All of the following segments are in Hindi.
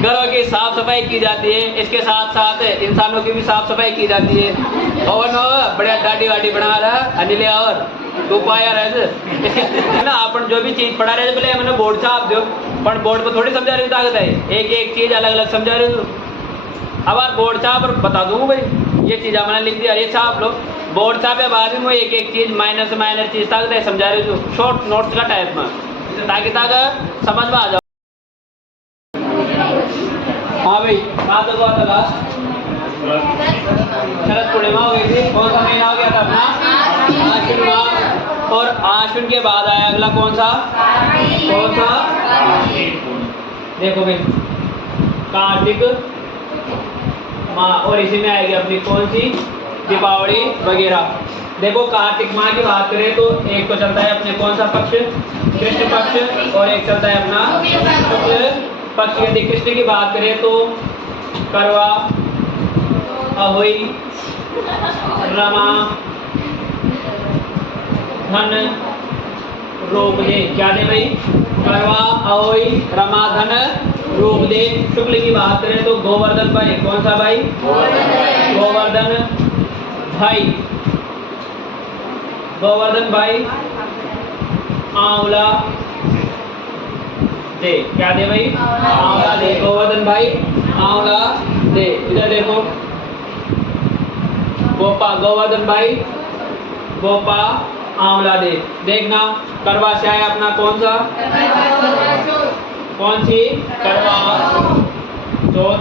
घरों की साफ सफाई की जाती है, इसके साथ साथ इंसानों की भी साफ सफाई की जाती है। और बढ़िया दाढ़ी वाड़ी बना रहा अनिल और तो पाया रहे ना अपन जो भी चीज पढ़ा रहे पहले मैंने बोर्ड छाप दो, पर बोर्ड पर थोड़ी समझा रही ताकत है, एक एक चीज अलग अलग समझा रही हूँ। अब यार बोर्ड छाप पर बता दूँ भाई ये चीज मैंने लिख दिया, ये छाप लो। बोर्ड छापे बाद में एक एक चीज माइनर से माइनर चीज ताकत है समझा रही हूँ, शॉर्ट नोट्स का टाइप में, ताकि ताकि समझ में आ जाओ। हाँ भाई बात तो हुआ था लास्ट शरद पूर्णिमा हो गई थी, कौन सा महीना हो गया था अपना आश्विन माह, और आश्विन के बाद आया अगला कौन सा देखो भाई कार्तिक माह, और इसी में आएगी अपनी कौन सी दीपावली वगैरह। देखो कार्तिक माह की बात करें तो एक तो चलता है अपने कौन सा पक्ष कृष्ण पक्ष, और एक चलता है अपना शुक्ल पक्ष। यदि कृष्ण की बात करें तो करवा अहोई रमा धन रोप दे, क्या दे भाई करवा अहोई रमा धन रोप दे। शुक्ल की बात करें तो गोवर्धन भाई, कौन सा भाई गोवर्धन भाई, गोवर्धन भाई आंवला दे, क्या दे भाई आंवला दे, गोवर्धन भाई आंवला दे। इधर देखो गोपा गोवर्धन भाई गोपा आंवला दे। देखना करवा से आया अपना कौन सा कौन सी करवा चौथ।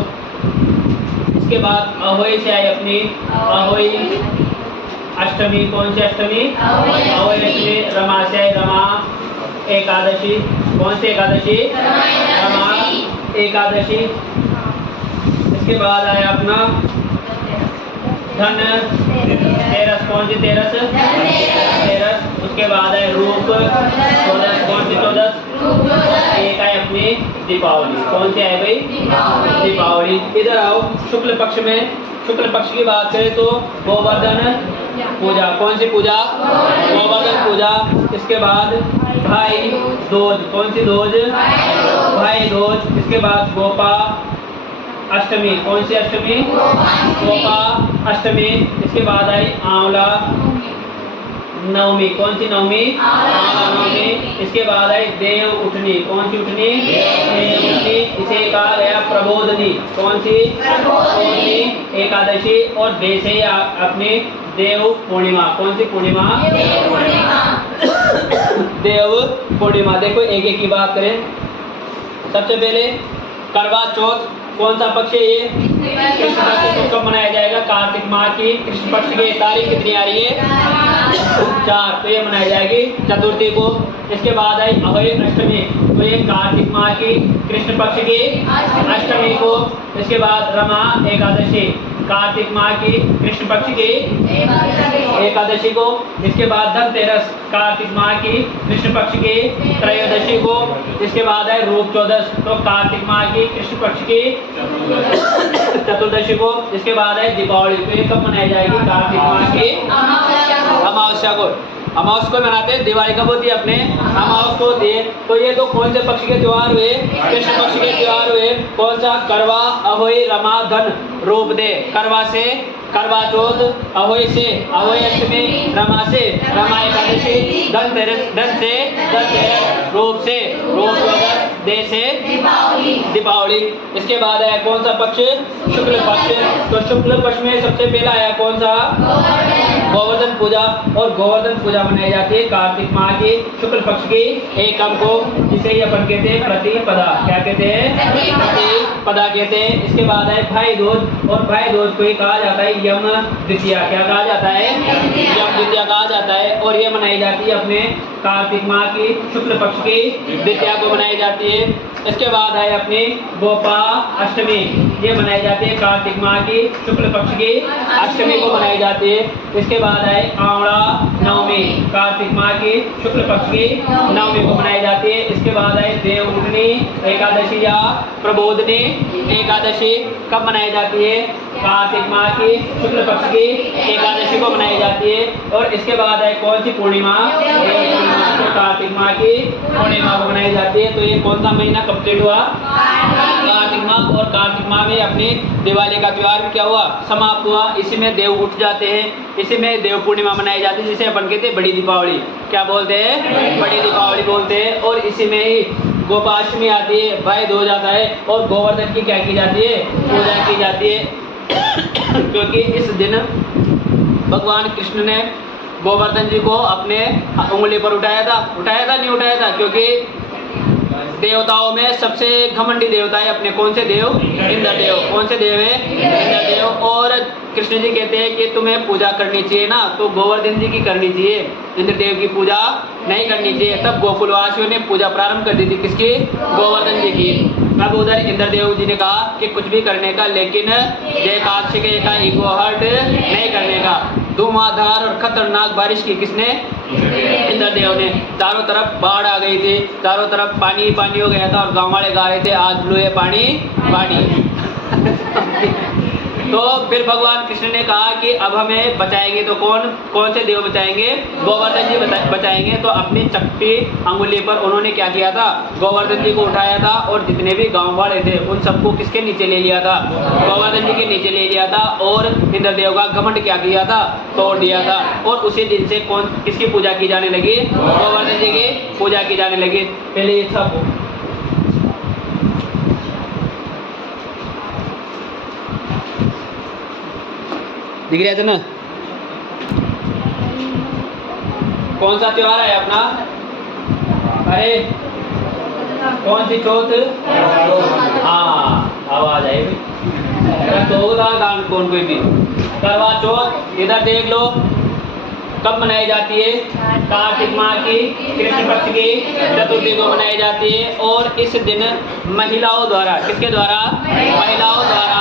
इसके बाद अहोई से आई अपनी अहोई अष्टमी, कौन सी अष्टमी अहोई अष्टमी। रमा से आई रमा एकादशी, कौन सी एकादशी रमा एकादशी। इसके बाद आया अपना धन तेरस, कौन सी तेरस तेरस। उसके बाद है रूप चौदस, कौन सी चौदस। एक है अपनी दीपावली, कौन सी है भाई दीपावली। इधर आओ शुक्ल पक्ष में, शुक्ल पक्ष की बात करें तो गोवर्धन पूजा, कौन सी पूजा गोवर्धन पूजा। इसके बाद भाई दूज, कौन सी दूज भाई दूज। इसके बाद गोपा अष्टमी, कौन सी अष्टमी गोपा अष्टमी। इसके बाद आई आंवला नवमी, कौन सी नवमी आंवला नवमी। इसके बाद आई देव उठनी, कौन सी उठनी देव उठनी। इसे कहा गया प्रबोधनी, कौन सी प्रबोधनी एकादशी। और दे से अपनी देव पूर्णिमा, कौन सी पूर्णिमा देव पूर्णिमा। देखो एक एक की बात करें, सबसे पहले करवा चौथ, कौन सा पक्ष है ये कृष्ण पक्ष को कब मनाया जाएगा। कार्तिक माह की कृष्ण पक्ष की तारीख कितनी आ रही है 4, तो ये मनाई जाएगी चतुर्थी को। इसके बाद आई अहोई अष्टमी, तो ये कार्तिक माह की कृष्ण पक्ष की अष्टमी को। इसके बाद रमा एकादशी, कार्तिक माह की कृष्ण पक्ष की एकादशी को। इसके बाद धनतेरस, कार्तिक माह की कृष्ण पक्ष की त्रयोदशी को। इसके बाद है रूप चौदस, तो कार्तिक माह की कृष्ण पक्ष की चतुर्दशी को। इसके बाद है दीपावली, तो ये कब मनाई जाएगी कार्तिक माह की अमावस्या को। अमावस्या को मनाते हैं, दिवाली कब होती है अपने अमावस्या को होती है। तो ये तो कौन से पक्ष के त्योहार हुए कृष्ण पक्ष के त्योहार हुए। कौन सा करवा अहोई रमा धन रोप दे, करवा से करवा चौथ, अहोई से अहोई अष्टमी, रमा से रमा एकादशी, धन से धनतेरस, रूप से रूप चौदस, दे से दीपावली। इसके बाद आया कौन सा पक्ष शुक्ल पक्ष, तो शुक्ल पक्ष में सबसे पहला आया कौन सा गोवर्धन पूजा। और गोवर्धन पूजा मनाई जाती है कार्तिक माह की शुक्ल पक्ष की एक अंक को, जिसे ये अपन कहते हैं प्रतिपदा, क्या कहते हैं प्रतिपदा कहते हैं। इसके बाद है भाई दूज, और भाई दूज को ही कहा जाता है यम द्वितीया, क्या कहा जाता है यम द्वितीया कहा जाता है। और ये मनाई जाती है अपने कार्तिक माह की शुक्ल पक्ष की द्वितीया को मनाई जाती है। इसके बाद है अपनी गोपा अष्टमी, ये मनाई जाती है कार्तिक माह की शुक्ल पक्ष की अष्टमी को मनाई जाती है। इसके बाद है आंवला नवमी, कार्तिक माह की शुक्ल पक्ष की नवमी को मनाई जाती है। इसके बाद है देव उठनी एकादशी या प्रबोधनी एकादशी, कब मनाई जाती है कार्तिक माह की शुक्ल पक्ष की एकादशी को मनाई जाती है। और इसके बाद है कौन सी पूर्णिमा कार्तिक माह की पूर्णिमा को मनाई जाती है। तो ये कौन सा महीना कंप्लीट हुआ कार्तिक माह माह और कार्तिक माह में अपनी दिवाली का त्यौहार भी क्या हुआ, समाप्त हुआ। इसी में देव उठ जाते हैं, इसी में देव पूर्णिमा मनाई जाती है, जिसे अपन कहते हैं बड़ी दीपावली। क्या बोलते हैं, बड़ी दीपावली बोलते हैं। और इसी में ही गोपाष्टमी आती है, भाई दूज आता है, और गोवर्धन की क्या की जाती है, पूजा की जाती है। क्योंकि इस दिन भगवान कृष्ण ने गोवर्धन जी को अपने उंगली पर उठाया था नहीं उठाया था, क्योंकि देवताओं में सबसे घमंडी देवता है अपने कौन से देव, इंद्रदेव। कौन से देव है, इंद्रदेव। और कृष्ण जी कहते हैं कि तुम्हें पूजा करनी चाहिए ना, तो गोवर्धन जी की करनी चाहिए, इंद्रदेव की पूजा नहीं करनी चाहिए। तब गोकुलवासियों ने पूजा प्रारंभ कर दी थी, किसकी, गोवर्धन जी की। अब उधर इंद्रदेव जी ने कहा कि कुछ भी करने का, लेकिन जय कार्तिकेय का ईगो हर्ट नहीं करने का। धुआंधार और खतरनाक बारिश की किसने, इंद्रदेव ने। चारों तरफ बाढ़ आ गई थी, चारों तरफ पानी ही पानी हो गया था, और गांव वाले गा रहे थे आज ब्लू है पानी पानी। तो फिर भगवान कृष्ण ने कहा कि अब हमें बचाएंगे तो कौन से देव बचाएंगे, गोवर्धन जी बचाएंगे। तो अपनी चपटी अंगुली पर उन्होंने क्या किया था, गोवर्धन जी को उठाया था, और जितने भी गांव वाले थे उन सबको किसके नीचे ले लिया था, गोवर्धन जी के नीचे ले लिया था। और इंद्रदेव का घमंड क्या किया था, तोड़ दिया था। और उसी दिन से किसकी पूजा की जाने लगी, गोवर्धन जी की पूजा की जाने लगी। पहले ये सब दिख रहा था ना, कौन सा त्योहार है अपना, अरे कौन सी चौथ, हाँ आवाज आई तो गान कौन कोई भी। करवा चौथ इधर देख लो कब मनाई जाती है, कार्तिक माह की कृष्ण पक्ष की चतुर्थी को मनाई जाती है। और इस दिन महिलाओं द्वारा, किसके द्वारा, महिलाओं द्वारा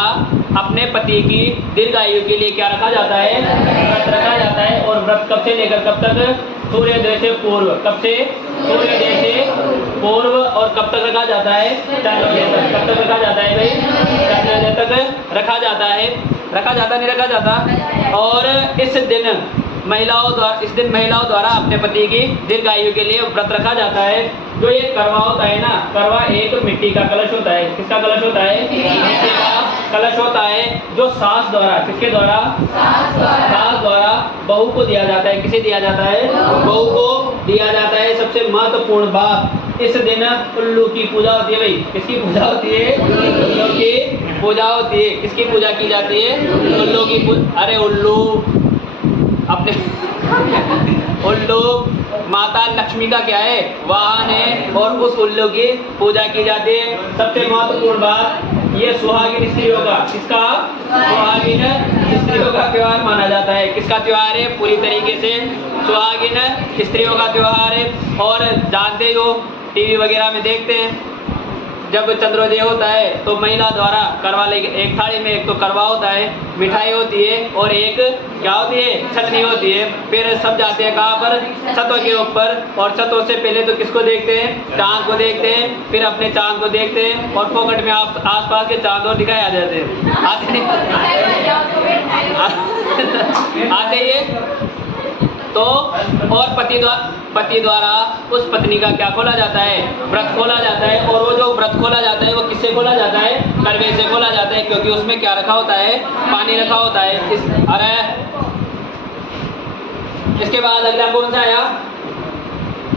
अपने पति की दीर्घायु के लिए क्या रखा जाता है, व्रत रखा जाता है। और व्रत कब से लेकर कब तक, सूर्योदय से पूर्व। कब से, सूर्योदय से पूर्व। और कब तक रखा जाता है, चंद्रोदय तक। कब तक रखा जाता है भाई, चंद्रोदय तक रखा जाता है। रखा जाता नहीं रखा जाता। और इस दिन महिलाओं द्वारा अपने पति की दीर्घायु के लिए व्रत रखा जाता है। जो ये करवा होता है ना, करवा एक मिट्टी का कलश होता है। किसका कलश होता है, मिट्टी का कलश होता है, जो सास द्वारा, किसके द्वारा, सास द्वारा बहू को दिया जाता है। किसे दिया जाता है, बहू को दिया जाता है। सबसे महत्वपूर्ण बात, इस दिन उल्लू की पूजा होती है। भाई किसकी पूजा होती है, उल्लू की पूजा होती है। किसकी पूजा की जाती है, उल्लू की पूजा। अरे उल्लू अपने उल्लू माता लक्ष्मी का क्या है, वाहन है, और उस उल्लू की पूजा की जाती है। सबसे महत्वपूर्ण बात, ये सुहागिन स्त्रियों का, किसका, सुहागिन स्त्रियों का त्योहार माना जाता है। किसका त्योहार है, पूरी तरीके से सुहागिन स्त्रियों का त्योहार है। और जानते हो टीवी वगैरह में देखते हैं, जब चंद्रोदय होता है तो महिला द्वारा करवा लेके एक थाली में एक तो करवा होता है, मिठाई होती है, और एक क्या होती है, चटनी होती है। फिर सब जाते हैं कहाँ पर, छतों के ऊपर। और छतों से पहले तो किसको देखते हैं, चांद को देखते हैं। फिर अपने चांद को देखते हैं, और फोकट में आसपास के चांद और दिखाए आ जाते हैं। आते नहीं आते ही तो। और पति द्वारा उस पत्नी का क्या खोला जाता है, व्रत खोला जाता है। और वो जो व्रत खोला जाता है वो किससे खोला जाता है, करवे से खोला जाता है, क्योंकि उसमें क्या रखा होता है, पानी रखा होता है। अरे इसके बाद अगला कौन सा आया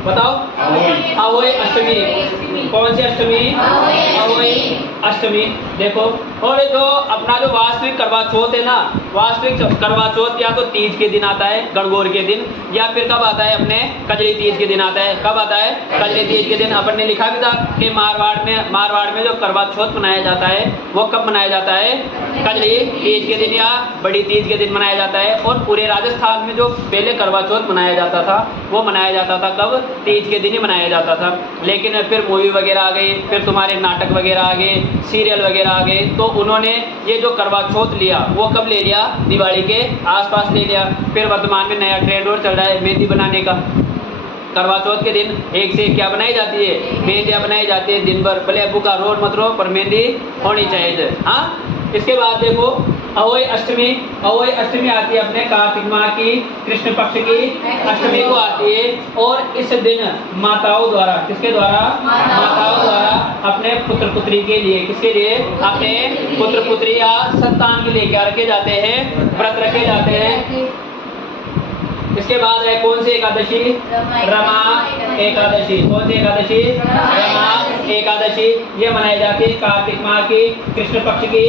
बताओ, अहोई अष्टमी। कौन सी अष्टमी, अहोई अष्टमी। देखो, और जो अपना जो वास्तविक करवा चौथ है ना, वास्तविक करवा चौथ या तो तीज के दिन आता है, गणगौर के दिन, या फिर कब आता है, अपने कजरी तीज के दिन आता है। कब आता है, कजरी तीज के दिन। अपन ने लिखा भी था कि मारवाड़ में जो करवा चौथ मनाया जाता है वो कब मनाया जाता है, कजरी तीज के दिन या बड़ी तीज के दिन मनाया जाता है। और पूरे राजस्थान में जो पहले करवा चौथ मनाया जाता था वो मनाया जाता था कब, तीज के दिन ही मनाया जाता था। लेकिन फिर मूवी वगैरह आ गई, फिर तुम्हारे नाटक वगैरह आ गए, सीरियल वगैरह आ गए, तो उन्होंने ये जो करवा चौथ लिया वो कब ले लिया, दिवाली के आसपास ले लिया। फिर वर्तमान में नया ट्रेंड और चल रहा है मेहंदी बनाने का। करवा चौथ के दिन एक से क्या बनाई जाती है, मेहंदियाँ बनाई जाती है दिन भर। भले अबू का रोड मत रो, पर मेहंदी होनी चाहिए। हाँ, इसके बाद देखो अहोई अष्टमी, अहोई अष्टमी आती है अपने कार्तिक माह की कृष्ण पक्ष की अष्टमी को आती है। और इस दिन माताओं द्वारा, किसके द्वारा? माताओं द्वारा अपने पुत्र पुत्री के लिए, किसके लिए? अपने पुत्र पुत्री या संतान के लिए क्या रखे जाते हैं? व्रत रखे जाते हैं। इसके बाद है कौन सी एकादशी? रमा एकादशी। कौन सी एकादशी? रमा एकादशी। ये मनाई जाती है कार्तिक माह की कृष्ण पक्ष की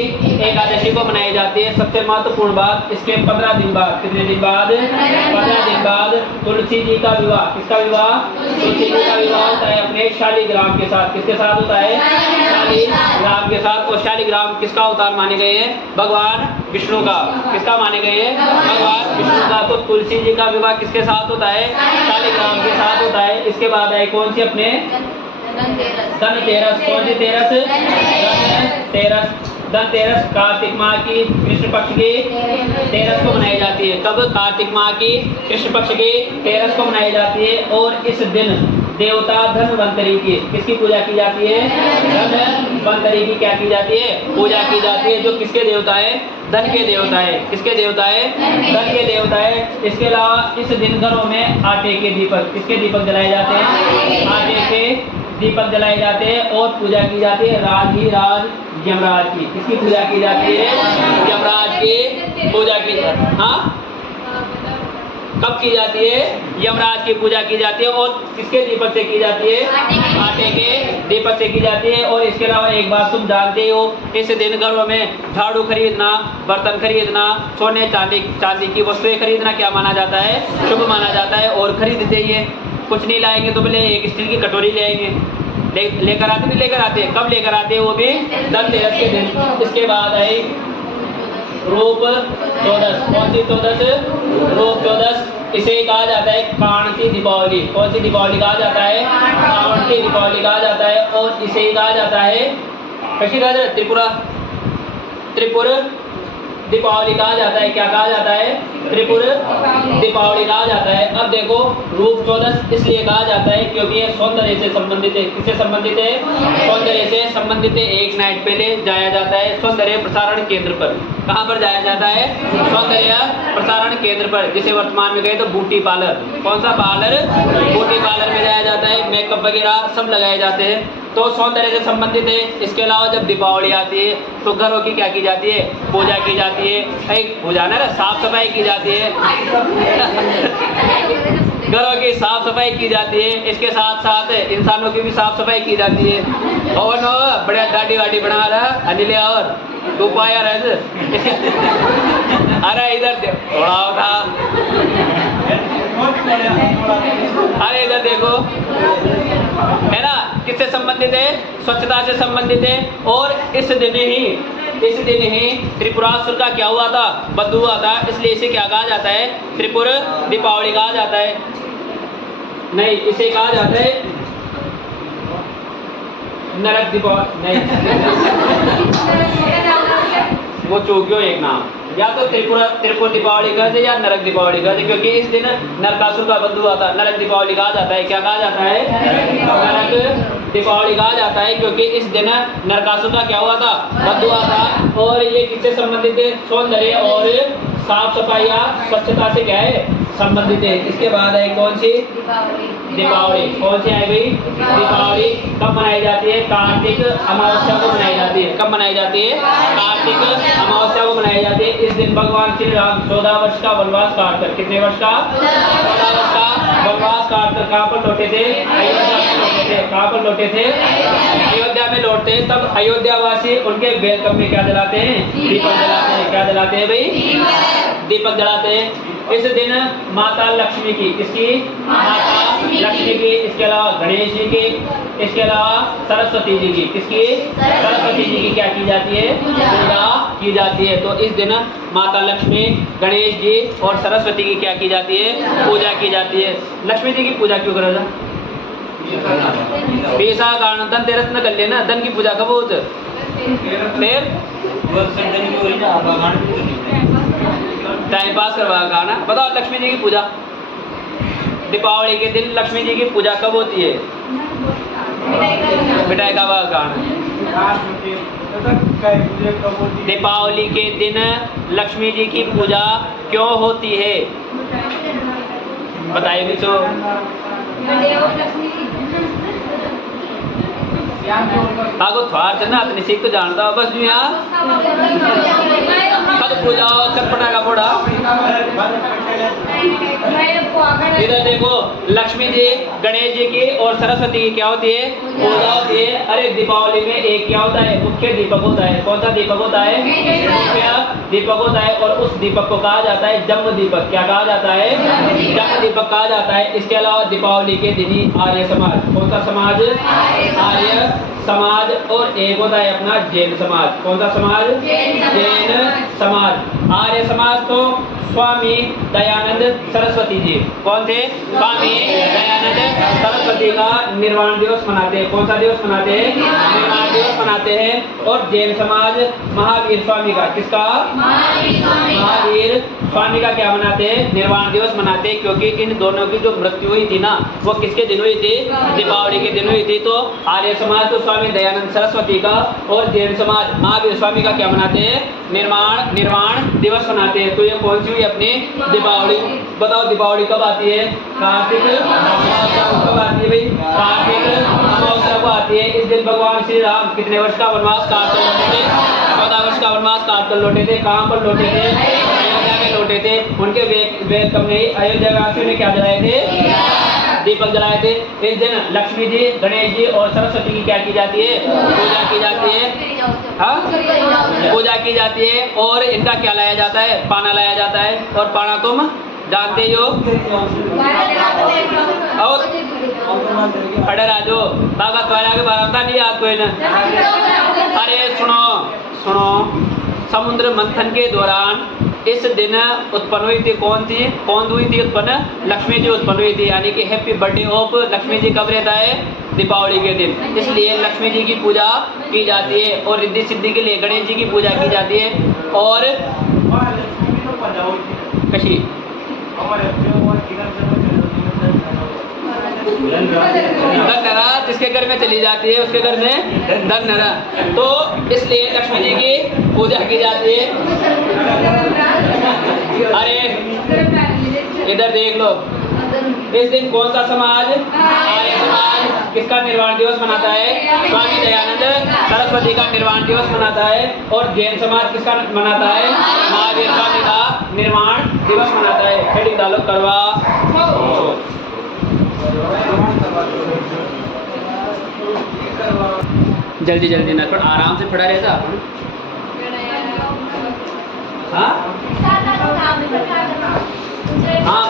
एकादशी को मनाई जाती है। सबसे महत्वपूर्ण बात, इसके 15 दिन बाद, कितने दिन बाद? 15 दिन बाद तुलसी जी का विवाह। किसका विवाह? तुलसी जी का विवाह होता है अपने शालिग्राम के साथ। किसके साथ होता है? शालिग्राम के साथ। और शालिग्राम किसका अवतार माने गए हैं? भगवान विष्णु का। किसका माने गए हैं? भगवान विष्णु का। तो तुलसी जी का विवाह किसके साथ होता है? शालिग्राम के साथ होता है। इसके बाद है कौन सी अपने? धनतेरस। कौन सी तेरस? धनतेरस। धनतेरस कार्तिक माह की कृष्ण पक्ष की तेरस को मनाई जाती है। कब? कार्तिक माह की कृष्ण पक्ष की तेरस को मनाई जाती है। और इस दिन देवता धनवंतरी की, किसकी पूजा की जाती है? धनवंतरी की क्या की जाती है? पूजा की जाती है। जो किसके देवता है? धन के देवता है। किसके देवता है? धन के देवता है। इसके अलावा इस दिन घरों में आटे के दीपक, किसके दीपक जलाए जाते हैं? आटे के दीपक जलाए जाते हैं। और पूजा की जाती है राज यमराज की। किसकी पूजा की जाती है? यमराज की पूजा की जाती है। हाँ, कब की जाती है? यमराज की पूजा की जाती है। और किसके दीपक से की जाती है? आटे के दीपक से की जाती है। और इसके अलावा एक बात तुम जानते हो, इस दिन घरों में झाड़ू खरीदना, बर्तन खरीदना, सोने चांदी की वस्तुएं खरीदना क्या माना जाता है? शुभ माना जाता है। और खरीदते ही है, कुछ नहीं लाएंगे तो पहले एक स्टील की कटोरी ले आएंगे, लेकर आते नहीं लेकर आते? कब लेकर आते हैं? वो भी धनतेरस के दिन। इसके बाद है रूप चौदस। कौन सी चौदस? रूप चौदस। इसे कहा जाता है काण की दीपावली। कौन सी दीपावली कहा जाता है? काण की दीपावली कहा जाता है। और इसे कहा जाता है, कैसी कहा जाता है? त्रिपुर दीपावली कहा जाता है। क्या कहा जाता है? त्रिपुर दीपावली कहा जाता है। अब देखो, रूप चौदस इसलिए कहा जाता है क्योंकि ये सौंदर्य से संबंधित है। किससे संबंधित है? सौंदर्य से संबंधित है। एक नाइट पहले जाया जाता है सौंदर्य प्रसारण केंद्र पर। कहाँ पर जाया जाता है? सौंदर्य प्रसारण केंद्र पर, जिसे वर्तमान में कहे तो ब्यूटी पार्लर। कौन सा पार्लर? ब्यूटी पार्लर में जाया जाता है। मेकअप वगैरह सब लगाए जाते हैं। तो सौंदर्य से संबंधित है। इसके अलावा जब दीपावली आती है तो घरों की क्या की जाती है? पूजा की जाती है। एक पूजा ना, साफ सफाई की जाती है। घरों की साफ सफाई की जाती है। इसके साथ साथ इंसानों की भी साफ सफाई की जाती है। और बढ़िया दाढ़ी वाड़ी बना रहा अनिल, और तू पाया रहे अरे इधर थोड़ा होता, अरे इधर देखो, है ना? किससे संबंधित है? स्वच्छता से संबंधित है। और इस दिन ही त्रिपुरासुर का क्या हुआ था? बद्ध हुआ था। इसलिए इसे क्या कहा जाता है? त्रिपुर दीपावली कहा जाता है। नहीं, इसे कहा जाता है नरक दीपावली। नहीं वो चौकियो एक नाम, या तो त्रिपुर दीपावली कर दे या नरक दीपावली कर दे, क्योंकि इस दिन नरकासुर का बद्ध हुआ था। नरक दीपावली कहा जाता है। क्या कहा जाता है? नरक दीपावली कहा जाता है क्योंकि इस दिन नरकासुर का क्या हुआ था? बद्ध हुआ था। और ये किससे संबंधित है? सौंदर्य और साफ सफाई या स्वच्छता से क्या है? संबंधित है। इसके बाद है कौन सी? दीपावली। कौन सी है भाई? दीपावली कब मनाई जाती है? कार्तिक अमावस्या को मनाई जाती है। कब मनाई जाती है? कार्तिक अमावस्या को मनाई जाती है। इस दिन भगवान श्री राम 14 वर्ष का वनवास काटकर, कितने वर्ष का? 14 वर्ष का वनवास काटकर कहाँ पर लौटे थे? अयोध्या में लौटे थे। कहाँ पर लौटे थे? अयोध्या में लौटते हैं। तब अयोध्यावासी उनके वेलकम में क्या जलाते हैं? दीपक जलाते हैं। क्या जलाते हैं भाई? दीपक जलाते हैं। इस दिन माता लक्ष्मी की, किसकी? माता लक्ष्मी की। इसके अलावा गणेश जी की, इसके अलावा सरस्वती जी की। किसकी? सरस्वती जी की क्या की जाती है? पूजा की जाती है। तो इस दिन माता लक्ष्मी, गणेश जी और सरस्वती की क्या की जाती है? पूजा की जाती है। लक्ष्मी जी की पूजा क्यों करा था? पैसा कारण धनतेरस न कर लेना, धन की पूजा कब होती? फिर टाइम पास करवा खाना। बताओ लक्ष्मी जी की पूजा दीपावली के दिन लक्ष्मी जी की पूजा कब होती है? मिठाई का खाना। दीपावली के दिन लक्ष्मी जी की पूजा क्यों होती है? बताइए बच्चों। आगो थवार चलना अपनी सीख तो जानता हो बस यहाँ कद पूजा चटपटा का फोड़ा। इधर देखो लक्ष्मी जी गणेश जी की और सरस्वती की क्या होती है? पूजा होती है। अरे दीपावली में एक क्या होता है? मुख्य दीपक होता है। कौन सा दीपक होता है? मुख्य दीपक होता है और उस दीपक को कहा जाता है जन्म दीपक। क्या कहा जाता है? जन्म दीपक कहा जाता है। इसके अलावा दीपावली के दिन ही आर्य समाज, कौन सा समाज? आर्य समाज, और एक होता है अपना जैन समाज। कौन सा समाज? जैन समाज। आर्य समाज तो स्वामी दयानंद सरस्वती जी, कौन थे? स्वामी दयानंद सरस्वती का निर्वाण दिवस मनाते हैं। कौन सा दिवस मनाते हैं? निर्वाण दिवस मनाते हैं। और जैन समाज महावीर स्वामी का, किसका? महावीर स्वामी का क्या मनाते हैं? निर्वाण दिवस मनाते हैं, क्योंकि इन दोनों की जो मृत्यु हुई थी ना वो किसके दिन हुई थी? दीपावली के दिन हुई थी। तो आर्य समाज तो स्वामी दयानंद सरस्वती का और जैन समाज महावीर स्वामी का क्या मनाते हैं? निर्वाण दिवस मनाते हैं। तो ये कौन सी हुई अपनी? दीपावली। बताओ दीपावली कब आती है? कार्तिक अमावस्या को। कब आती है भाई? कार्तिक अमावस्या को आती है। इस दिन भगवान श्री राम कितने वर्ष का वनवास काट कर लौटे थे? 14 वर्ष का वनवास काट कर लौटे थे। कहाँ पर लौटे थे? अयोध्या में लौटे थे। उनके वेलकम में अयोध्या वासियों ने क्या जलाए थे? दीपक जलाए थे। इस दिन लक्ष्मी जी, गणेश जी और सरस्वती की क्या की जाती है? पूजा की जाती है। हाँ, पूजा की जाती है। और इनका क्या लाया जाता है? पाना लाया जाता है। और पाना तुम जानते हो? और खड़े राजो ताकत वाला के बारे नहीं याद कोई ना। अरे सुनो सुनो, समुद्र मंथन के दौरान इस दिन उत्पन्न हुई थी। कौन हुई थी उत्पन्न? लक्ष्मी जी उत्पन्न हुई थी। यानी कि happy birthday of Lakshmi ji कब रहता है? दीपावली के दिन। इसलिए लक्ष्मी जी की पूजा की जाती है और रिद्धि सिद्धि के लिए गणेश जी की पूजा की जाती है। और कशी धन नरा जिसके घर में चली जाती है उसके घर में धन नरा। तो इसलिए लक्ष्मी जी की पूजा की जाती है। अरे इधर देख लो, इस दिन कौन सा समाज? आर्य समाज किसका निर्वाण दिवस मनाता है? स्वामी दयानंद सरस्वती का निर्वाण दिवस मनाता है। और जैन समाज किसका मनाता है? महावीर स्वामी का निर्वाण दिवस मनाता है। हेडिंग डालो करवा। जल्दी जल्दी ना, थोड़ा आराम से पढ़ा रहता। हाँ हाँ,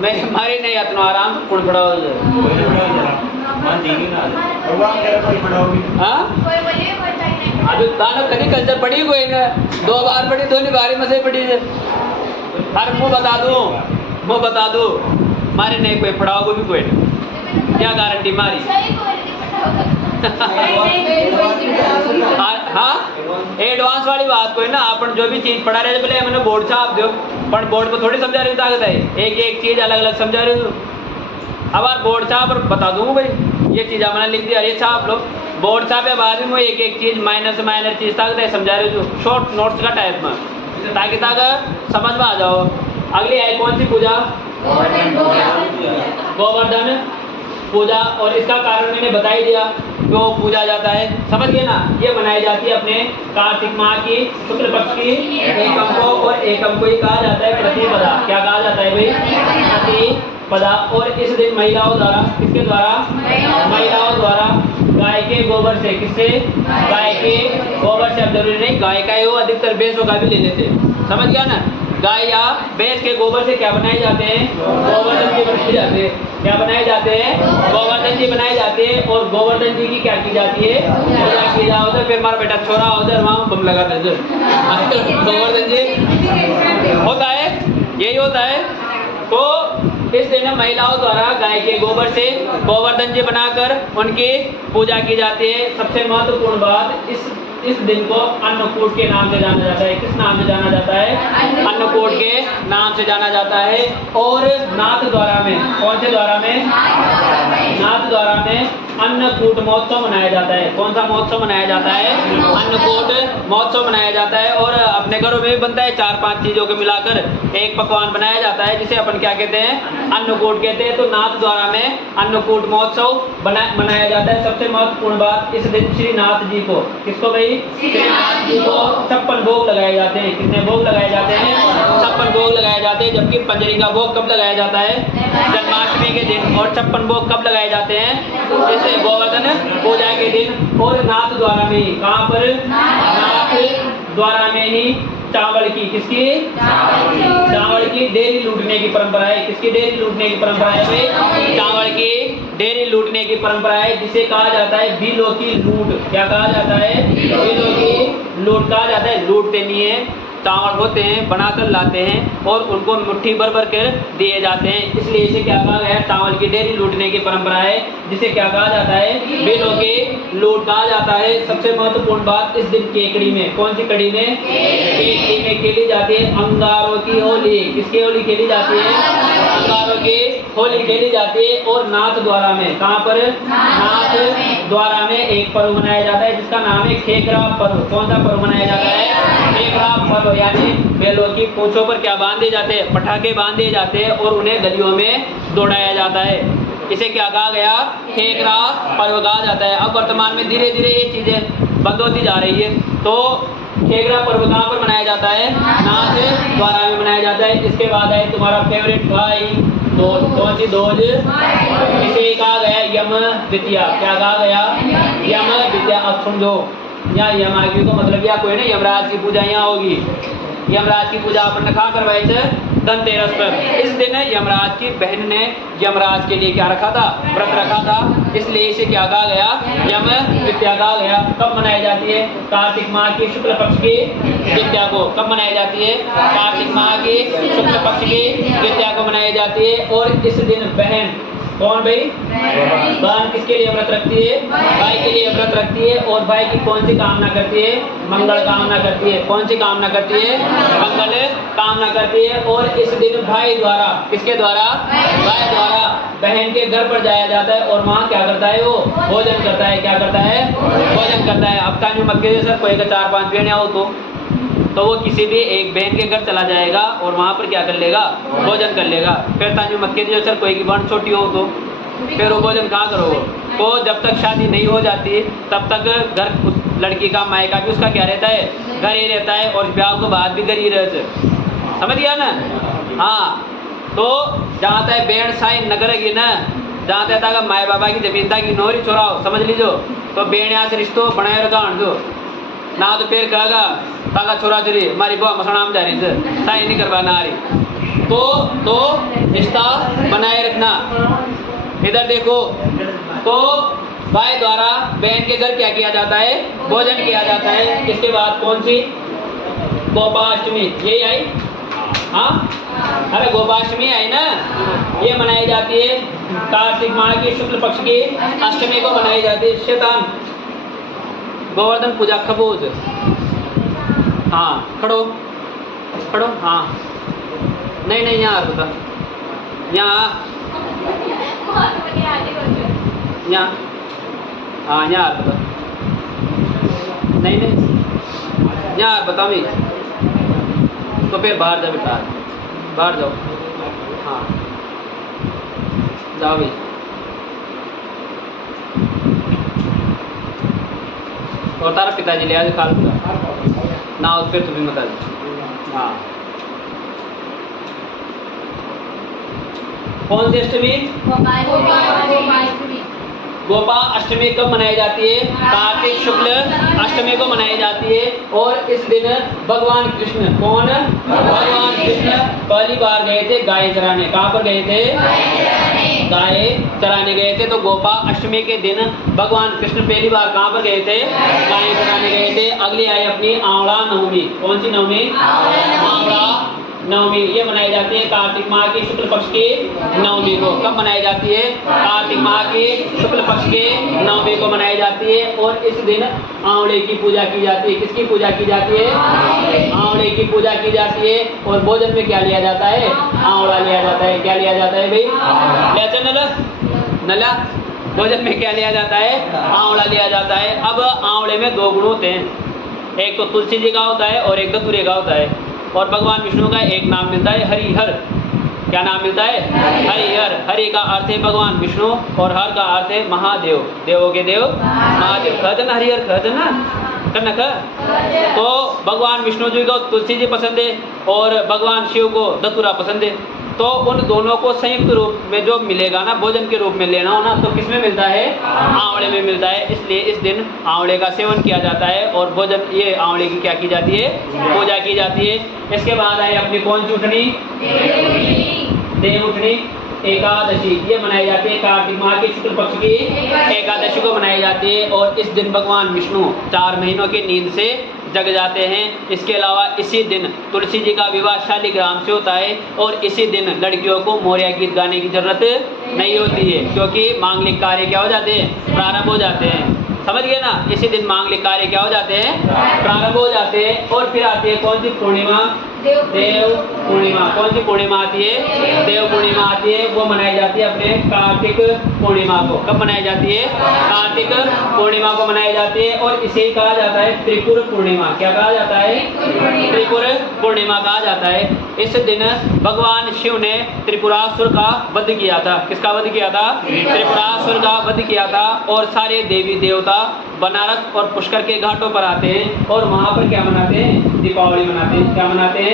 मैं हमारे नहीं आत्मा आराम से पुण पढ़ाओ। हाँ आज तानो कभी कल्चर पढ़ी कोई ना, 2 बार पढ़ी तो नहीं बारी में से पढ़ी। अरे मैं बता दूँ मारे नहीं कोई पढ़ाओगे भी कोई नहीं, क्या गारंटी मारी? हाँ एडवांस वाली बात कोई ना, अपन जो भी चीज पढ़ा रहे थे पहले मैंने बोर्ड छाप दो, पर बोर्ड पर थोड़ी समझा रही ताकत है, एक चीज अलग अलग समझा रहे हो। अब यार बोर्ड छाप पर बता दूंगा भाई ये चीज मैंने लिख दी, अरे छाप लो। बोर्ड छाप या बाद में एक चीज माइनर से माइनर चीज ताकत है समझा रहे हो, शॉर्ट नोट्स का टाइप में, ताकि समझ में आ जाओ। अगली है कौन सी पूजा? गोवर्धन पूजा। और इसका कारण मैंने बता ही दिया क्यों पूजा जाता है, समझ गए ना? ये मनाई जाती है अपने कार्तिक माह की शुक्ल पक्ष की एकम को, और एकम को ही कहा जाता है प्रतिपदा। क्या कहा जाता है भाई? प्रतिपदा। और इस दिन महिलाओं द्वारा, किसके द्वारा? महिलाओं द्वारा गाय के गोबर से, किससे? गाय के गोबर से। अब जरूरी नहीं गाय का ही हो, अधिकतर भैंसों का भी ले लेते, समझ गया ना? गाय या भैंस के गोबर से क्या बनाए जाते हैं? गोवर्धन जी बनाए जाते हैं। क्या बनाए जाते हैं? गोवर्धन जी बनाए जाते हैं। और गोवर्धन जी की क्या की जाती है? पूजा की जाती है। फिर हमारा बेटा छोरा उधर वहाँ बम लगा था गोवर्धन जी होता है, यही होता है। तो इस दिन महिलाओं द्वारा गाय के गोबर से गोवर्धन जी बनाकर उनकी पूजा की जाती है। सबसे महत्वपूर्ण बात, इस इस दिन को अन्नकूट के नाम से जाना जाता है। किस नाम से जाना जाता है? अन्नकूट के नाम से जाना जाता है। और नाथ द्वारा में, कौन से द्वारा में? नाथ द्वारा में अन्नकूट महोत्सव मनाया जाता है। कौन सा महोत्सव मनाया जाता है? अन्नकूट महोत्सव मनाया जाता है। और अपने घरों में भी बनता है, 4-5 चीजों को मिलाकर एक पकवान बनाया जाता है, जिसे अपन क्या कहते हैं? अन्नकूट कहते हैं। तो नाथ द्वारा में अन्नकूट महोत्सव मनाया जाता है। सबसे महत्वपूर्ण बात, इस दिन श्री नाथ जी को, किसको भाई? श्री नाथ जी को 56 भोग लगाए जाते हैं। कितने भोग लगाए जाते हैं? 56 भोग लगाए जाते हैं। जबकि पंजरी का भोग कब लगाया जाता है? जन्माष्टमी के दिन। और 56 भोग कब लगाए जाते हैं? जैसे गोवर्धन पूजा के दिन। और नाथ द्वारा में ही, कहाँ पर? नाथ द्वारा में ही चावल की, किसकी? चावल की डेयरी लूटने की परंपरा है। किसकी डेयरी लूटने की परंपरा है भाई? चावल की डेयरी लूटने की परंपरा है, जिसे कहा जाता है बिलों की लूट। क्या कहा जाता है? बिलों की लूट कहा जाता है। लूटते नहीं है, चावल होते हैं, बनाकर लाते हैं और उनको मुट्ठी भर भर कर दिए जाते हैं। इसलिए इसे क्या कहा गया? चावल की डेयरी लूटने की परंपरा है, जिसे क्या कहा जाता है? बिलों की लूट कहा जाता है। सबसे महत्वपूर्ण बात, इस दिन केकड़ी में, कौन सी कड़ी में? केकड़ी में खेली जाती है अंगारों की होली। किसकी होली खेली जाती है? अंगारों की होली खेली जाती है। और नाथ द्वारा में, कहाँ पर? नाथ द्वारा में एक पर्व मनाया जाता है, जिसका नाम है खेकरा पर्व। कौन सा पर्व मनाया जाता है? खेकरा पर्व। यानी बैलों की पूंछों पर क्या बांध दिए जाते हैं? पटाखे बांध दिए जाते हैं और उन्हें गलियों में दौड़ाया जाता है। इसे क्या कहा गया? खेकरा पर्व कहा जाता है। अब वर्तमान में धीरे धीरे ये चीजें बंद होती जा रही है। तो खेकरा पर्व कहाँ पर मनाया जाता है? नाथ द्वारा में मनाया जाता है। इसके बाद है तुम्हारा फेवरेट भाई दोज। कौन सी दोज? इसे कहा गया यम द्वितीया। क्या कहा गया? यम द्वितीया। अब समझो, यहाँ यम आ गई तो मतलब या कोई नहीं, यमराज की पूजा यहाँ होगी। यमराज की पूजा अपन ने कहाँ करवाई थे? धनतेरस पर। इस दिन यमराज की बहन ने यमराज के लिए क्या रखा था? व्रत रखा था। इसलिए इसे क्या कहा गया? यम द्वितीया कहा गया। कब मनाई जाती है? कार्तिक माह की शुक्ल पक्ष की द्वितीया को। कब मनाई जाती है? कार्तिक माह की शुक्ल पक्ष की द्वितीया को मनाई जाती है। और इस दिन बहन, कौन भाई? बहन किसके लिए व्रत रखती है? भाई के लिए व्रत रखती है। और भाई की कौन सी कामना करती है? मंगल कामना करती है। कौन सी कामना करती है? मंगल कामना करती है। और इस दिन भाई द्वारा, किसके द्वारा? भाई द्वारा बहन के घर पर जाया जाता है और वहाँ क्या करता है? वो भोजन करता है। क्या करता है? भोजन करता है। अब तान्यू मत के सर कोई 4-5 बहन हो तो वो किसी भी एक बहन के घर चला जाएगा और वहाँ पर क्या कर लेगा? भोजन कर लेगा। फिर तान्यू मत के सर कोई की बहन छोटी हो तो फिर वो भोजन कहाँ करोगे? तो जब तक शादी नहीं हो जाती तब तक घर, उस लड़की का मायका भी उसका क्या रहता है? घर ही रहता है। और ब्याह के बाद भी घर ही रहते। समझ गया ना? हाँ। तो जहाँ तक बेड़ साई नगर की ना, जहाँ तक माए बाबा की जमीन था कि नौरी चुराओ, समझ लीजो। तो बेड़ यहाँ से रिश्तों बनाए रखा जो ना, तो फिर कहेगा ताका छोरा चोरी हमारी बुआ मसणाम जा रही है, साई नहीं करवा ना रही। तो रिश्ता बनाए रखना। इधर देखो, तो भाई द्वारा बहन के घर क्या किया जाता है? भोजन किया जाता है। इसके बाद कौन सी? गोपाष्टमी। यही आई? हाँ, अरे गोपाष्टमी आई ना, ये मनाई जाती है कार्तिक माह की शुक्ल पक्ष की अष्टमी को मनाई जाती है। शैतान गोवर्धन पूजा खबूज। हाँ, खड़ो खड़ो। हाँ, नहीं नहीं, यहाँ बता, यहाँ यहाँ, हाँ यहाँ बता, नहीं नहीं यहाँ बता भी। तो फिर बाहर जा बेटा, बाहर जाओ। हाँ जाओ भी। और तारा पिताजी ले आज खा ना हो फिर तुम्हें बता दो। हाँ, कौन सी अष्टमी? गोपा अष्टमी कब मनाई जाती है? कार्तिक शुक्ल अष्टमी को मनाई जाती है। और इस दिन भगवान कृष्ण, कौन? भगवान कृष्ण पहली बार गए थे गाय चराने। कहाँ पर गए थे? गाय चराने गए थे। तो गोपा अष्टमी के दिन भगवान कृष्ण पहली बार कहाँ पर गए थे? गाय चराने गए थे। अगली आई अपनी आंवला नवमी। कौन सी नवमी? आंवला नवमी, ये मनाई जाती है कार्तिक माह की शुक्ल पक्ष की नवमी को। कब मनाई जाती है? कार्तिक माह की शुक्ल पक्ष के नवमी को मनाई जाती है। और इस दिन आंवले की पूजा की जाती है। किसकी पूजा की जाती है? आंवले की पूजा की जाती है। और भोजन में क्या लिया जाता है? आंवला लिया जाता है। क्या लिया जाता है भाई? ले चल नला नला, भोजन में क्या लिया जाता है? आंवला लिया जाता है। अब आंवले में दो गुण होते हैं, एक तो तुलसी जी का होता है और एक धतूरे का होता है। और भगवान विष्णु का एक नाम मिलता है हरिहर। क्या नाम मिलता है? हरिहर। हरि का अर्थ है भगवान विष्णु और हर का अर्थ है महादेव, देवों के देव महादेव। कहते ना हरिहर, कहते ना करना कर। तो भगवान विष्णु जी को तुलसी जी पसंद है और भगवान शिव को धतूरा पसंद है। तो उन दोनों को संयुक्त रूप में जो मिलेगा ना, भोजन के रूप में लेना हो ना, तो किस में मिलता है? आंवले में मिलता है। इसलिए इस दिन आंवले का सेवन किया जाता है और भोजन, ये आंवले की क्या की जाती है? पूजा की जाती है। इसके बाद है अपनी कौन सी उठनी? देव उठनी एकादशी। ये मनाई जाती है कार्तिक माह की शुक्ल पक्ष की एकादशी को मनाई जाती है। और इस दिन भगवान विष्णु 4 महीनों की नींद से जग जाते हैं। इसके अलावा इसी दिन तुलसी जी का विवाह शालिग्राम से होता है। और इसी दिन लड़कियों को मोरिया गीत गाने की जरूरत नहीं होती है, क्योंकि मांगलिक कार्य क्या हो जाते हैं? प्रारंभ हो जाते हैं। समझ गए ना? इसी दिन मांगलिक कार्य क्या हो जाते हैं? प्रारंभ हो जाते हैं। और फिर आती है कौन सी पूर्णिमा? देव पूर्णिमा। कौन सी पूर्णिमा आती है? देव पूर्णिमा आती है। वो मनाई जाती है अपने कार्तिक पूर्णिमा को। कब मनाई जाती है? कार्तिक पूर्णिमा को मनाई जाती है। और इसे कहा जाता है त्रिपुर पूर्णिमा। क्या कहा जाता है? त्रिपुर पूर्णिमा कहा जाता है। इस दिन भगवान शिव ने त्रिपुरासुर का वध किया था। किसका वध किया था? त्रिपुरासुर का वध किया था। और सारे देवी देवता बनारस और पुष्कर के घाटों पर आते हैं और वहाँ पर क्या मनाते हैं? दीपावली मनाते हैं। क्या मनाते हैं?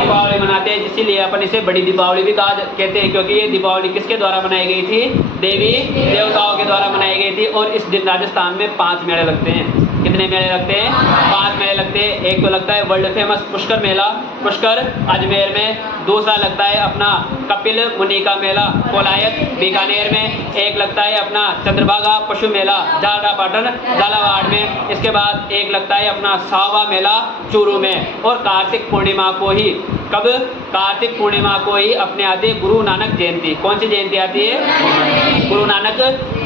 दीपावली मनाते हैं। इसीलिए अपन इसे बड़ी दीपावली भी कहते हैं, क्योंकि ये दीपावली किसके द्वारा मनाई गई थी? देवी देवताओं के द्वारा मनाई गई थी। और इस दिन राजस्थान में 5 मेले लगते हैं। कितने मेले लगते हैं? 5 मेले लगते हैं। एक तो लगता है वर्ल्ड फेमस पुष्कर मेला, पुष्कर अजमेर में। दूसरा लगता है अपना कपिल मुनि का मेला कोलायत बीकानेर में। एक लगता है अपना चंद्रभागा पशु मेला झालरापाटन झालावाड़ में। इसके बाद एक लगता है अपना सावा मेला चूरू में। और कार्तिक पूर्णिमा को ही, कब? कार्तिक पूर्णिमा को ही अपने आती है गुरु नानक जयंती। कौन सी जयंती आती है? गुरु नानक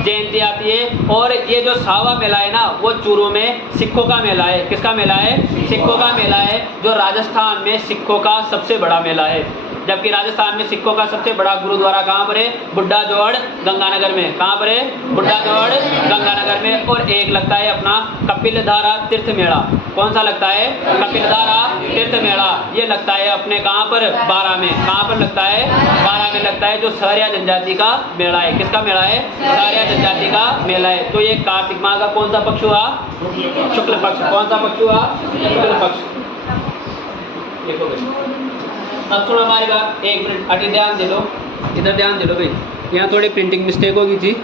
जयंती आती है। और ये जो सावा मेला है ना, वो चूरू में सिखों का मेला है। किसका मेला है? सिखों का मेला है, जो राजस्थान में सिखों का सबसे बड़ा मेला है। जबकि राजस्थान में सिखों का सबसे बड़ा गुरुद्वारा कहाँ पर है? बुड्ढा जोड़ गंगानगर में। कहाँ पर है? बुड्ढा जोड़ गंगानगर में। और एक लगता है अपना कपिलधारा तीर्थ मेला। कौन सा लगता है? कपिलधारा तीर्थ मेला। ये लगता है अपने कहाँ पर? 12 में। कहाँ पर लगता है? 12 में लगता है, जो सहरिया जनजाति का मेला है। किसका मेला है? सहरिया जनजाति का मेला है। तो ये कार्तिक माह का कौन सा पक्ष हुआ? शुक्ल पक्ष। कौन सा पक्ष हुआ? शुक्ल पक्ष। देखो भाई, अब सुनो हमारी बात, 1 मिनट अटी ध्यान दे लो, इधर ध्यान दे लो भाई। यहाँ थोड़ी प्रिंटिंग मिस्टेक होगी थी।